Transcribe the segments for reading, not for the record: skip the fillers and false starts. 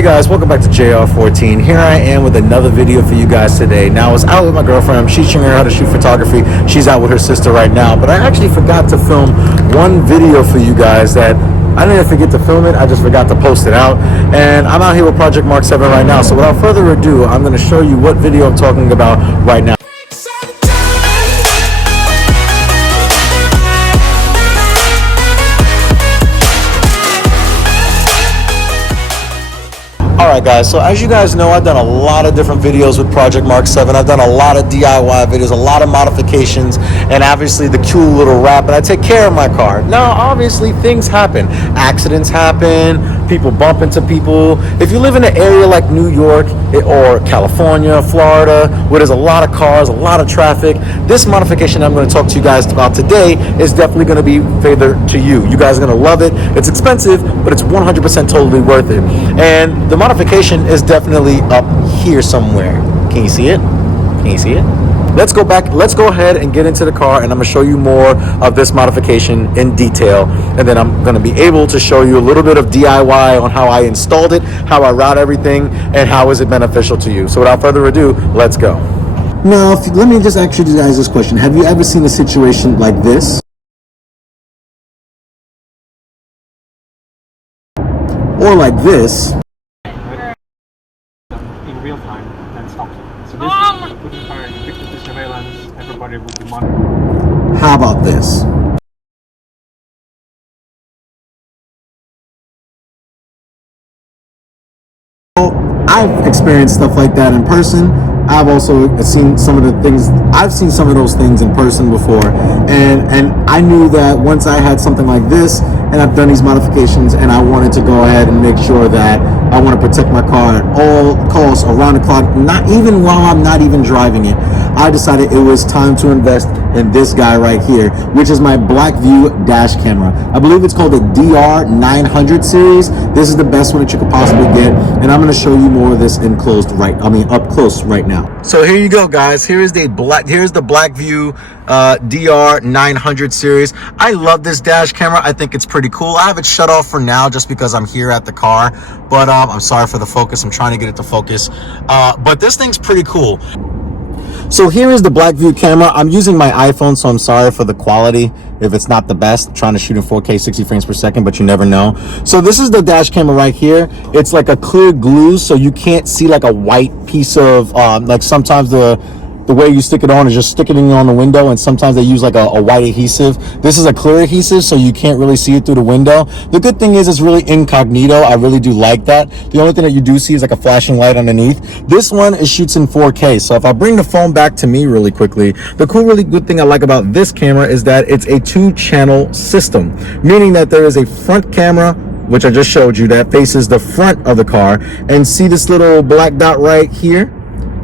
Hey guys, welcome back to JR14. Here I am with another video for you guys today. Now I was out with my girlfriend. I'm teaching her how to shoot photography. She's out with her sister right now, but I actually forgot to film one video for you guys that I didn't forget to film it, I just forgot to post it out. And I'm out here with Project Mark 7 right now. So without further ado, I'm going to show you what video I'm talking about right now. Alright guys, so as you guys know, I've done a lot of different videos with Project Mark 7. I've done a lot of DIY videos, a lot of modifications, and obviously the cool little wrap, and I take care of my car. Now, obviously, things happen. Accidents happen, people bump into people. If you live in an area like New York or California, Florida, where there's a lot of cars, a lot of traffic, this modification I'm going to talk to you guys about today is definitely going to be favored to you. You guys are going to love it. It's expensive, but it's 100% totally worth it. And the modification is definitely up here somewhere. Can you see it? Can you see it? Let's go ahead and get into the car, and I'm going to show you more of this modification in detail, and then I'm going to be able to show you a little bit of DIY on how I installed it, how I route everything, and how is it beneficial to you. So without further ado, let's go. Now, let me just ask you guys this question. Have you ever seen a situation like this? Or like this? In real time and stops it. So this would require ubiquitous surveillance. Everybody would be monitored. How about this? I've experienced stuff like that in person. I've also seen some of the things. I've seen some of those things in person before, and I knew that once I had something like this, and I've done these modifications, and I wanted to go ahead and make sure that I want to protect my car at all costs, around the clock, not even while I'm not even driving it. I decided it was time to invest in this guy right here, which is my Blackvue dash camera. I believe it's called the DR900 series. This is the best one that you could possibly get, and I'm going to show you more of this up close right now. So here you go, guys. Here's the Blackvue DR900 series. I love this dash camera. I think it's pretty cool. I have it shut off for now just because I'm here at the car, but I'm sorry for the focus. I'm trying to get it to focus, but this thing's pretty cool. So here is the Blackvue camera. I'm using my iPhone, so I'm sorry for the quality if it's not the best. I'm trying to shoot in 4K 60 frames per second, but you never know. So this is the dash camera right here. It's like a clear glue, so you can't see like a white piece of like sometimes the way you stick it on is just sticking it on the window, and sometimes they use like a white adhesive. This is a clear adhesive, so you can't really see it through the window. The good thing is it's really incognito. I really do like that. The only thing that you do see is like a flashing light underneath. This one shoots in 4K. So if I bring the phone back to me really quickly, the really good thing I like about this camera is that it's a 2-channel system, meaning that there is a front camera, which I just showed you, that faces the front of the car, and see this little black dot right here?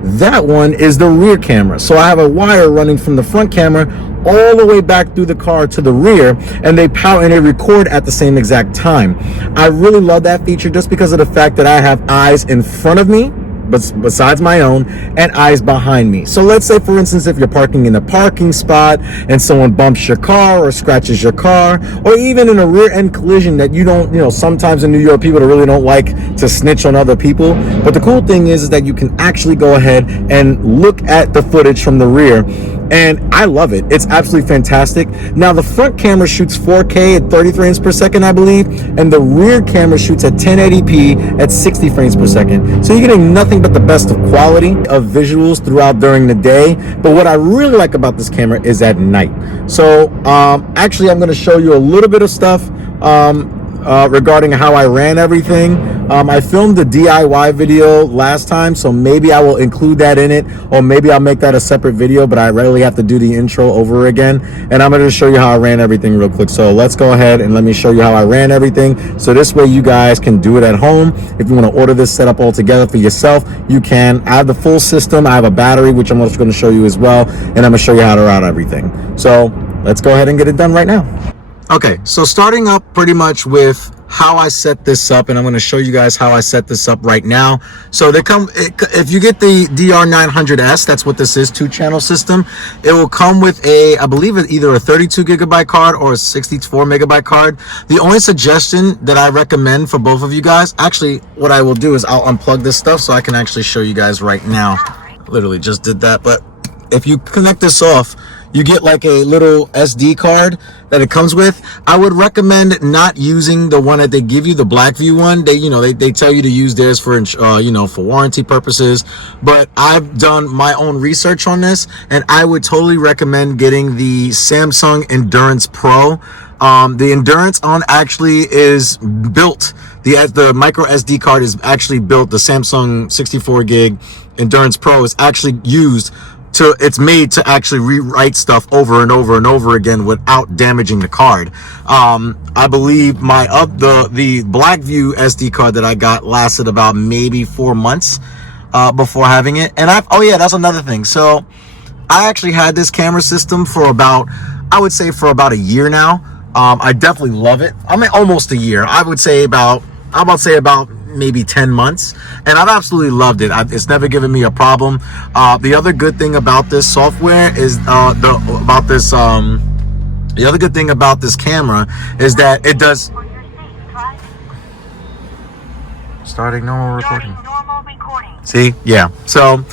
That one is the rear camera. So I have a wire running from the front camera all the way back through the car to the rear, and they power and they record at the same exact time. I really love that feature just because of the fact that I have eyes in front of me, besides my own, and eyes behind me. So let's say, for instance, if you're parking in a parking spot and someone bumps your car or scratches your car, or even in a rear end collision that you don't, sometimes in New York people really don't like to snitch on other people. But the cool thing is that you can actually go ahead and look at the footage from the rear, and I love it. It's absolutely fantastic. Now the front camera shoots 4K at 30 frames per second, I believe, and the rear camera shoots at 1080p at 60 frames per second. So you're getting nothing but the best of quality of visuals throughout during the day. But what I really like about this camera is at night. So actually I'm going to show you a little bit of stuff regarding how I ran everything. I filmed the DIY video last time, so maybe I will include that in it, or maybe I'll make that a separate video, but I rarely have to do the intro over again. And I'm going to show you how I ran everything real quick. So let's go ahead and let me show you how I ran everything. So this way you guys can do it at home. If you want to order this setup all together for yourself, you can. I have the full system. I have a battery, which I'm also going to show you as well. And I'm going to show you how to route everything. So let's go ahead and get it done right now. Okay, so starting up pretty much with how I set this up, and I'm going to show you guys how I set this up right now. So they come, if you get the DR900S, that's what this is, 2-channel system. It will come with I believe it's either a 32 gigabyte card or a 64 megabyte card. The only suggestion that I recommend for both of you guys, actually what I will do is I'll unplug this stuff so I can actually show you guys right now. Literally just did that, but if you connect this off, you get like a little SD card that it comes with. I would recommend not using the one that they give you, the Blackvue one. They tell you to use theirs for for warranty purposes. But I've done my own research on this, and I would totally recommend getting the Samsung Endurance Pro. The Endurance on actually is built. The micro SD card is actually built. The Samsung 64 gig Endurance Pro is actually used. It's made to actually rewrite stuff over and over and over again without damaging the card. I believe the Blackvue SD card that I got lasted about maybe 4 months before having it. And that's another thing. So I actually had this camera system for about a year now. I definitely love it. I mean, almost a year. I would say about maybe 10 months, and I've absolutely loved it. It's never given me a problem. The other good thing about this software is the other good thing about this camera is that it does starting normal recording. See, yeah. So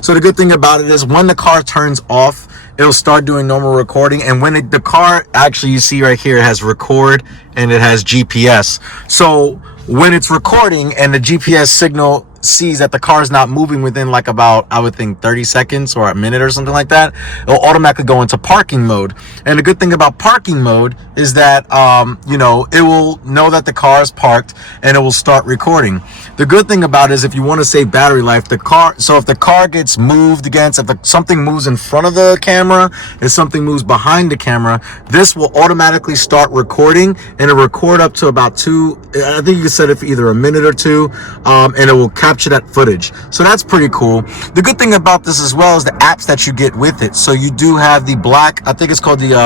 so the good thing about it is when the car turns off, it'll start doing normal recording. And when the car, actually, you see right here, it has record and it has GPS. So when it's recording and the GPS signal sees that the car is not moving within like about, I would think, 30 seconds or a minute or something like that, it'll automatically go into parking mode. And the good thing about parking mode is that it will know that the car is parked and it will start recording. The good thing about it is if you want to save battery life, if the car gets moved against, if something moves in front of the camera, if something moves behind the camera, this will automatically start recording, and it'll record up to about I think you can set it for either a minute or 2, and it will capture that footage. So that's pretty cool. The good thing about this as well is the apps that you get with it. So you do have the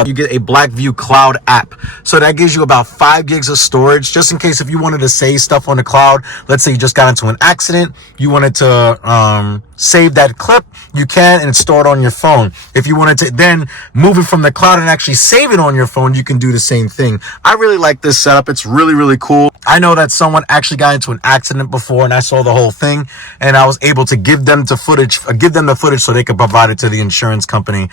you get a Blackvue Cloud app. So that gives you about 5 gigs of storage, just in case if you wanted to save stuff on the cloud. Let's say you just got into an accident, you wanted to save that clip, you can, and it's stored on your phone. If you wanted to then move it from the cloud and actually save it on your phone, you can do the same thing. I really like this setup. It's really, really cool. I know that someone actually got into an accident before, and I saw the whole thing, and I was able to give them the footage so they could provide it to the insurance company.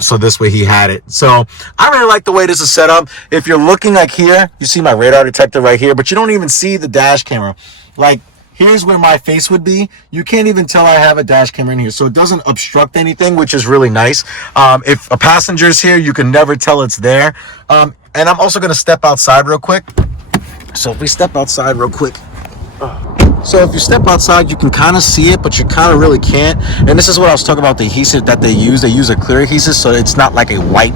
So this way he had it. So I really like the way this is set up. If you're looking like here, you see my radar detector right here, but you don't even see the dash camera. Like, here's where my face would be. You can't even tell I have a dash camera in here, so it doesn't obstruct anything, which is really nice. If a passenger's here, you can never tell it's there. And I'm also going to step outside real quick. So if we step outside real quick. So if you step outside, you can kind of see it, but you kind of really can't. And this is what I was talking about, the adhesive that they use. They use a clear adhesive, so it's not like a white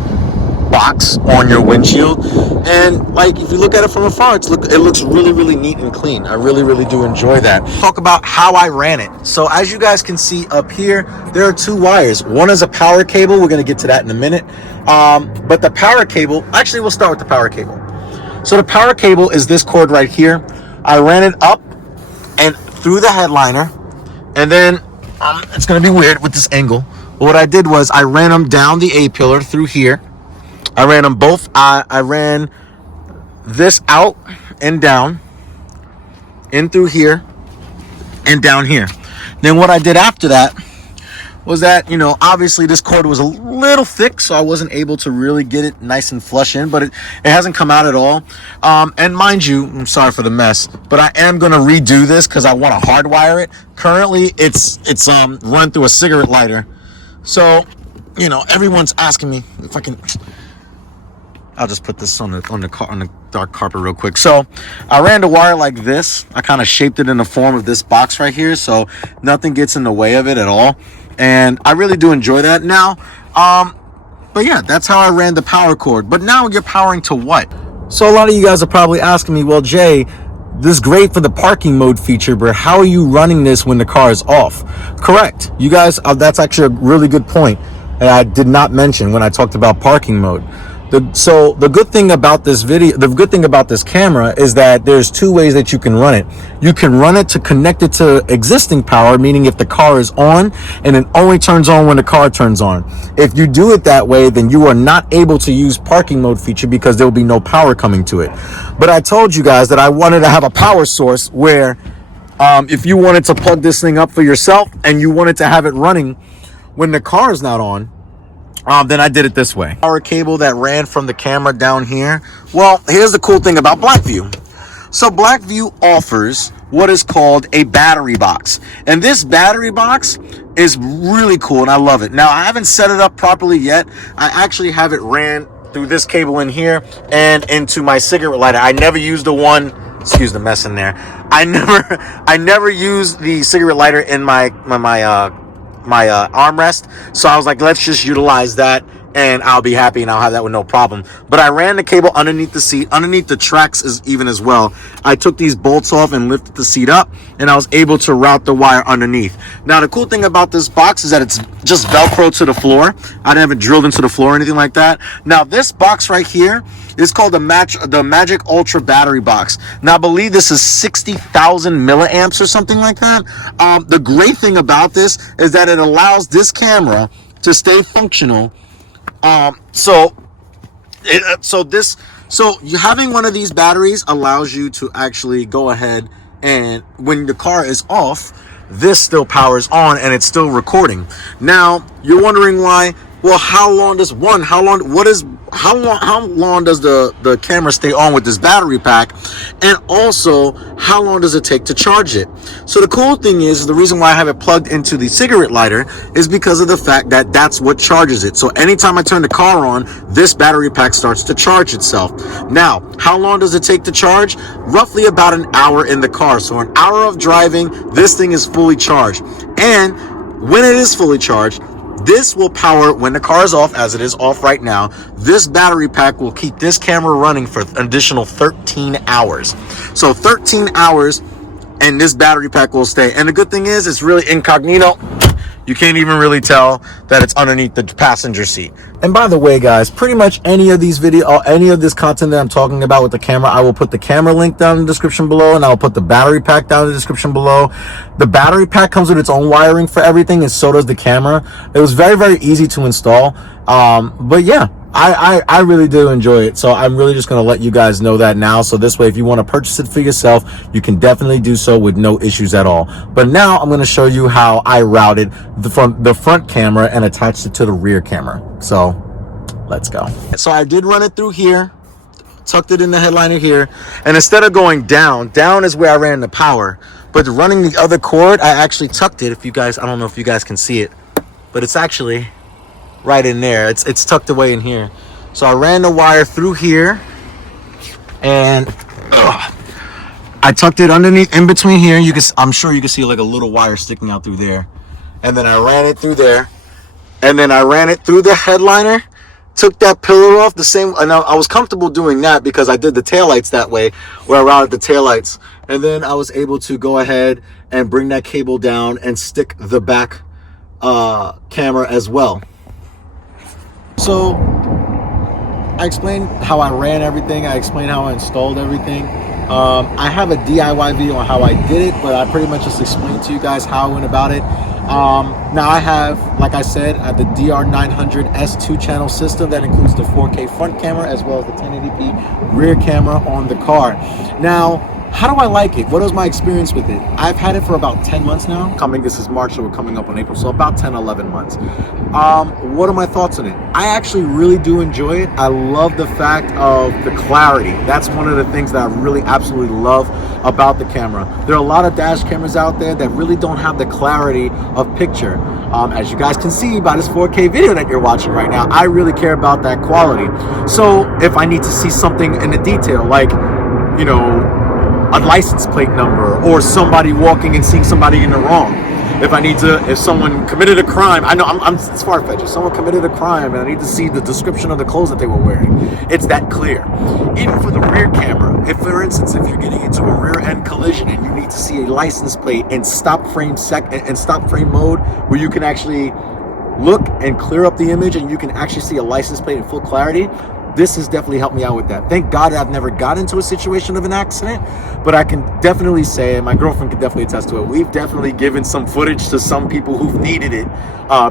box on your windshield. And like, if you look at it from afar, it looks really, really neat and clean. I really, really do enjoy that. Talk about how I ran it. So as you guys can see up here, there are 2 wires. One is a power cable. We're going to get to that in a minute. But the power cable, actually, we'll start with the power cable. So the power cable is this cord right here. I ran it up and through the headliner, and then it's going to be weird with this angle. But what I did was I ran them down the A-pillar through here. I ran them both. I ran this out and down, in through here, and down here. Then what I did after that was that, obviously this cord was a little thick, so I wasn't able to really get it nice and flush in, but it hasn't come out at all. And mind you, I'm sorry for the mess, but I am going to redo this because I want to hardwire it. Currently, it's run through a cigarette lighter. So, everyone's asking me if I can. I'll just put this on the dark carpet real quick. So I ran the wire like this. I kind of shaped it in the form of this box right here, so nothing gets in the way of it at all. And I really do enjoy that now. But yeah, that's how I ran the power cord. But now you're powering to what? So a lot of you guys are probably asking me, well, Jay, this is great for the parking mode feature, but how are you running this when the car is off? Correct. You guys, that's actually a really good point that I did not mention when I talked about parking mode. The good thing about this camera is that there's two ways that you can run it. You can run it to connect it to existing power, meaning if the car is on, and it only turns on when the car turns on. If you do it that way, then you are not able to use parking mode feature because there will be no power coming to it. But I told you guys that I wanted to have a power source where if you wanted to plug this thing up for yourself and you wanted to have it running when the car is not on, then I did it this way. Power cable that ran from the camera down here. Well, here's the cool thing about Blackvue. So Blackvue offers what is called a battery box. And this battery box is really cool and I love it. Now, I haven't set it up properly yet. I actually have it ran through this cable in here and into my cigarette lighter. I never used the one, excuse the mess in there. I never used the cigarette lighter in my armrest, so I was like, let's just utilize that and I'll be happy and I'll have that with no problem. But I ran the cable underneath the seat, underneath the tracks as well. I took these bolts off and lifted the seat up, and I was able to route the wire underneath. Now the cool thing about this box is that it's just Velcro to the floor. I didn't have it drilled into the floor or anything like that. Now this box right here is called the Magic Ultra battery box. Now I believe this is 60,000 milliamps or something like that. The great thing about this is that it allows this camera to stay functional. So having one of these batteries allows you to actually go ahead and when the car is off, this still powers on and it's still recording. Now you're wondering why. Well, how long does the camera stay on with this battery pack, and also how long does it take to charge it? So the cool thing is the reason why I have it plugged into the cigarette lighter is because of the fact that that's what charges it. So anytime I turn the car on, this battery pack starts to charge itself. Now, how long does it take to charge? Roughly about an hour in the car. So an hour of driving, this thing is fully charged. And when it is fully charged, this will power when the car is off, as it is off right now. This battery pack will keep this camera running for an additional 13 hours. So 13 hours and this battery pack will stay. And the good thing is it's really incognito. You can't even really tell that it's underneath the passenger seat. And by the way, guys, pretty much any of this content that I'm talking about with the camera, I will put the camera link down in the description below, and I'll put the battery pack down in the description below. The battery pack comes with its own wiring for everything, and so does the camera. It was very, very easy to install. But yeah, I really do enjoy it. So I'm really just going to let you guys know that now. So this way, if you want to purchase it for yourself, you can definitely do so with no issues at all. But now I'm going to show you how I routed the front camera and attached it to the rear camera. So let's go. So I did run it through here, tucked it in the headliner here. And instead of going down is where I ran the power. But running the other cord, I actually tucked it. I don't know if you guys can see it, but it's actually right in there. It's tucked away in here. So I ran the wire through here, and I tucked it underneath, in between here. I'm sure you can see like a little wire sticking out through there. And then I ran it through there, and then I ran it through the headliner. Took that pillar off the same, and I was comfortable doing that because I did the taillights that way, where I routed the taillights. And then I was able to go ahead and bring that cable down and stick the back camera as well. So I explained how I ran everything. I explained how I installed everything. I have a DIY video on how I did it, but I pretty much just explained to you guys how I went about it. Now I have, like I said, the DR900S 2-channel system that includes the 4K front camera as well as the 1080p rear camera on the car. Now, how do I like it? What was my experience with it? I've had it for about 10 months now. This is March, so we're coming up on April, so about 10, 11 months. What are my thoughts on it? I actually really do enjoy it. I love the fact of the clarity. That's one of the things that I really absolutely love about the camera. There are a lot of dash cameras out there that really don't have the clarity of picture. As you guys can see by this 4K video that you're watching right now, I really care about that quality. So if I need to see something in the detail, like, you know, a license plate number, or somebody walking and seeing somebody in the wrong. If someone committed a crime, I know it's far-fetched. If someone committed a crime and I need to see the description of the clothes that they were wearing, it's that clear. Even for the rear camera, if for instance, if you're getting into a rear end collision and you need to see a license plate in stop frame mode, where you can actually look and clear up the image and you can actually see a license plate in full clarity, this has definitely helped me out with that. Thank God I've never got into a situation of an accident, but I can definitely say, and my girlfriend can definitely attest to it, we've definitely given some footage to some people who've needed it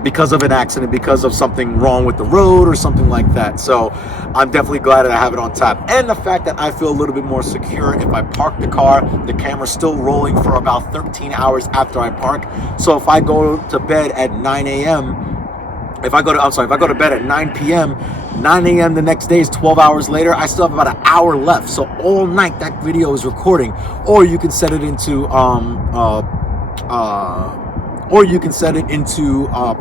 because of an accident, because of something wrong with the road or something like that. So I'm definitely glad that I have it on tap. And the fact that I feel a little bit more secure if I park the car, the camera's still rolling for about 13 hours after I park. So if I go to bed at 9 a.m., if I go to bed at 9 p.m., 9 a.m. the next day is 12 hours later, I still have about an hour left. So all night that video is recording. Or you can set it into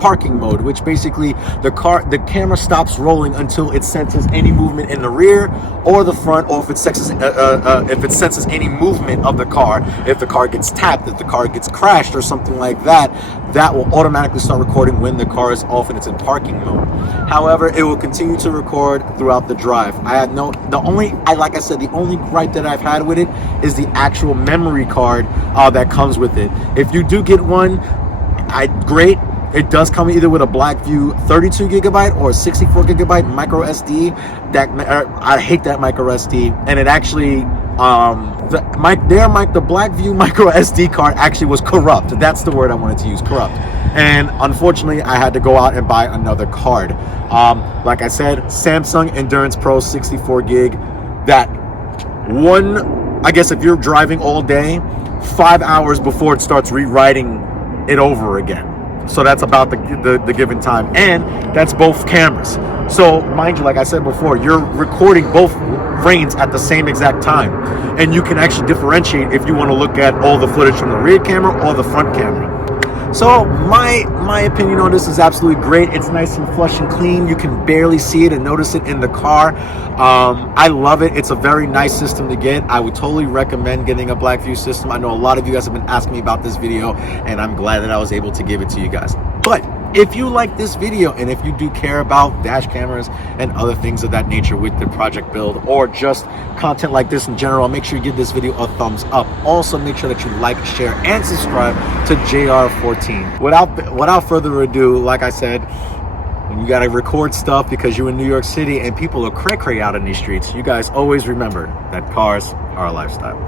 parking mode, which basically the camera stops rolling until it senses any movement in the rear or the front, or if it senses any movement of the car. If the car gets tapped, if the car gets crashed or something like that, that will automatically start recording when the car is off and it's in parking mode. However, it will continue to record throughout the drive. The only gripe that I've had with it is the actual memory card that comes with it. If you do get one, great. It does come either with a Blackvue 32 gigabyte or 64 gigabyte micro SD. I hate that micro SD, and it actually the Blackvue micro SD card actually was corrupt. That's the word I wanted to use, corrupt. And unfortunately, I had to go out and buy another card. Like I said, Samsung Endurance Pro 64 gig. That one, I guess if you're driving all day, 5 hours before it starts rewriting it over again. So that's about the given time, and that's both cameras. So mind you, like I said before, you're recording both frames at the same exact time, and you can actually differentiate if you want to look at all the footage from the rear camera or the front camera. So my opinion on this is absolutely great. It's nice and flush and clean. You can barely see it and notice it in the car. I love it. It's a very nice system to get. I would totally recommend getting a Blackvue system. I know a lot of you guys have been asking me about this video, and I'm glad that I was able to give it to you guys. But if you like this video, and if you do care about dash cameras and other things of that nature with the project build, or just content like this in general, make sure you give this video a thumbs up. Also, make sure that you like, share, and subscribe to JR14. Without further ado, like I said, when you gotta record stuff because you're in New York City and people are cray-cray out in these streets, you guys always remember that cars are a lifestyle.